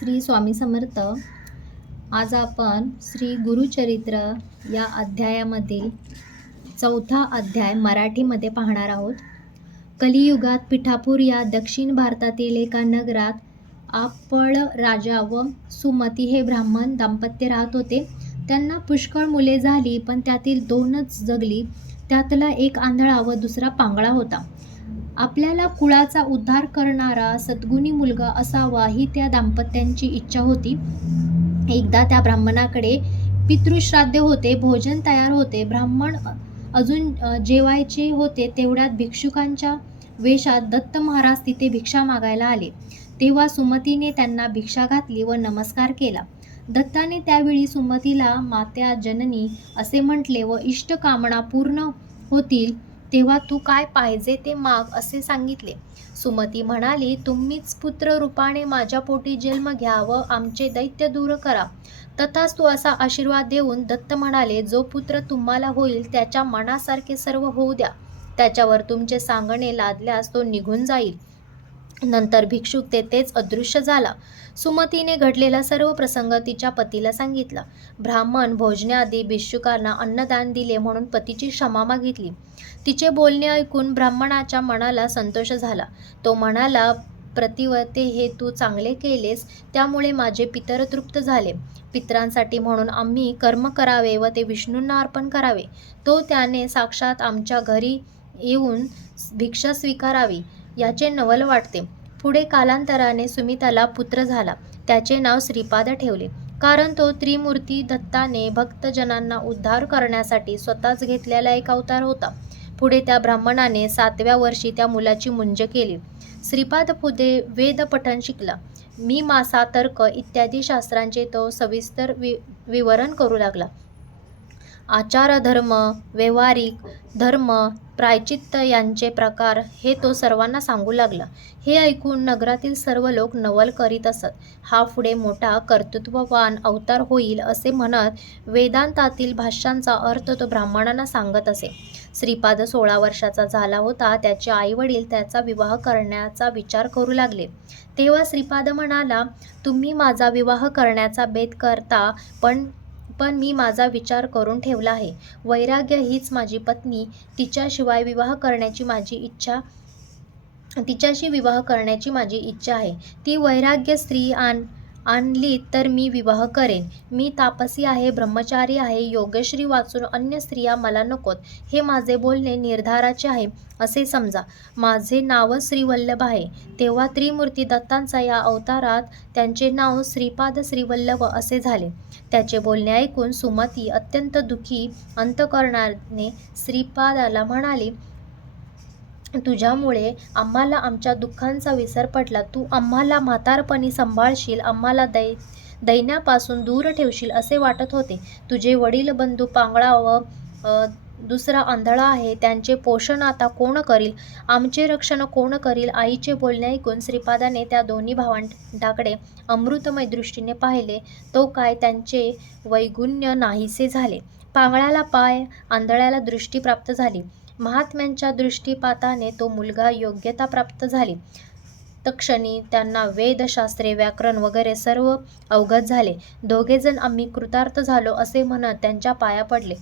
श्री स्वामी समर्थ. आज आपण श्री गुरुचरित्र या अध्यायामधील चौथा अध्याय मराठीमध्ये पाहणार आहोत. कलियुगात पिठापूर या दक्षिण भारतातील एका नगरात आपळ राजा व सुमती हे ब्राह्मण दाम्पत्य राहत होते. त्यांना पुष्कळ मुले झाली, पण त्यातील 2च जगली. त्यातला एक आंधळा व दुसरा पांगळा होता. आपल्याला कुळाचा उद्धार करणारा सद्गुणी मुलगा असावा ही त्या दाम्पत्यांची इच्छा होती. एकदा त्या ब्राह्मणाकडे पितृश्राद्ध होते. भोजन तयार होते. ब्राह्मण अजून जेवायचे होते तेवढ्यात भिक्षुकांच्या वेशात दत्त महाराज तिथे भिक्षा मागायला आले. तेव्हा सुमतीने त्यांना भिक्षा घातली व नमस्कार केला. दत्ताने त्यावेळी सुमतीला मात्या जननी असे म्हटले व इष्टकामना पूर्ण होतील तेव्हा तू काय पाहिजे ते माग असे सांगितले. सुमती म्हणाली, तुम्हीच पुत्र रूपाने माझ्या पोटी जन्म घ्या व आमचे दैत्य दूर करा. तथास्तु असा आशीर्वाद देऊन दत्त म्हणाले, जो पुत्र तुम्हाला होईल त्याच्या मनासारखे सर्व होऊ द्या. त्याच्यावर तुमचे सांगणे लादल्यास तो निघून जाईल. नंतर भिक्षुक तेथेच अदृश्य झाला. सुमतीने घडलेला सर्व प्रसंग तिच्या पतीला सांगितला. ब्राह्मण भोजनाआधी भिक्षुकांना अन्नदान दिले म्हणून पतीची क्षमा मागितली. तिचे बोलणे ऐकून ब्राह्मणाच्या मनाला संतोष झाला. तो म्हणाला, प्रतिवते, हे तू चांगले केलेस, त्यामुळे माझे पितर तृप्त झाले. पितरांसाठी म्हणून आम्ही कर्म करावे व ते विष्णूंना अर्पण करावे. तो त्याने साक्षात आमच्या घरी येऊन भिक्षा स्वीकारावी याचे नवल वाटते. पुढे कालांतराने सुमिताला पुत्र झाला. त्याचे नाव श्रीपाद ठेवले, कारण तो त्रिमूर्ती दत्ताने भक्तजनांना उद्धार करण्यासाठी स्वतःच घेतलेला एक अवतार होता. पुढे त्या ब्राह्मणाने 7व्या वर्षी त्या मुलाची मुंज केली. श्रीपाद पुढे वेदपठण शिकला. मीमांसा, तर्क इत्यादी शास्त्रांचे तो सविस्तर विवरण करू लागला. आचारधर्म, व्यावहारिक धर्म, प्रायश्चित्त यांचे प्रकार हे तो सर्वांना सांगू लागला. हे ऐकून नगरातील सर्व लोक नवल करीत असत. हा पुढे मोठा कर्तृत्ववान अवतार होईल असे म्हणत वेदांतातील भाष्यांचा अर्थ तो ब्राह्मणांना सांगत असे. श्रीपाद 16 वर्षाचा झाला होता. त्याचे आईवडील त्याचा विवाह करण्याचा विचार करू लागले. तेव्हा श्रीपाद म्हणाला, तुम्ही माझा विवाह करण्याचा बेत करता, पण मी माझा विचार करून ठेवला आहे. वैराग्य हीच माझी पत्नी. तिच्याशी विवाह करण्याची माझी इच्छा आहे. ती वैराग्य स्त्री आणली तर मी विवाह करेन. मी तापसी आहे, ब्रह्मचारी आहे. योगश्री वाचून अन्य स्त्रिया मला नकोत. हे माझे बोलणे निर्धाराचे आहे असे समजा. माझे नाव श्रीवल्लभ आहे. तेव्हा त्रिमूर्ती दत्तांचा या अवतारात त्यांचे नाव श्रीपाद श्रीवल्लभ असे झाले. त्याचे बोलणे ऐकून सुमती अत्यंत दुःखी अंतःकरणाने श्रीपादाला म्हणाली, तुझ्यामुळे आम्हाला आमच्या दुःखांचा विसर पडला. तू आम्हाला म्हातारपणी सांभाळशील, आम्हाला दैन्यापासून दूर ठेवशील असे वाटत होते. तुझे वडील बंधू पांगळा व दुसरा आंधळा आहे. त्यांचे पोषण आता कोण करील? आमचे रक्षण कोण करील? आईचे बोलणे ऐकून श्रीपादाने त्या दोन्ही भावंडांकडे अमृतमय दृष्टीने पाहिले. तो काय त्यांचे वैगुण्य नाहीसे झाले. पांगळ्याला पाय, आंधळ्याला दृष्टी प्राप्त झाली. महात्म्यांच्या दृष्टीपाताने तो मुलगा योग्यता प्राप्त झाली. तत्क्षणी त्यांना वेदशास्त्रे, व्याकरण वगैरे सर्व अवगत झाले. दोघेजण आम्ही कृतार्थ झालो असे म्हणत त्यांच्या पाया पडले.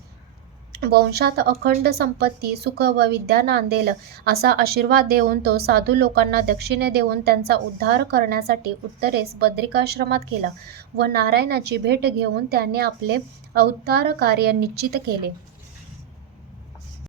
वंशात अखंड संपत्ती, सुख व विद्या नांदेल असा आशीर्वाद देऊन तो साधू लोकांना दक्षिणे देऊन त्यांचा उद्धार करण्यासाठी उत्तरेस बद्रिकाश्रमात गेला व नारायणाची भेट घेऊन त्याने आपले अवतार कार्य निश्चित केले.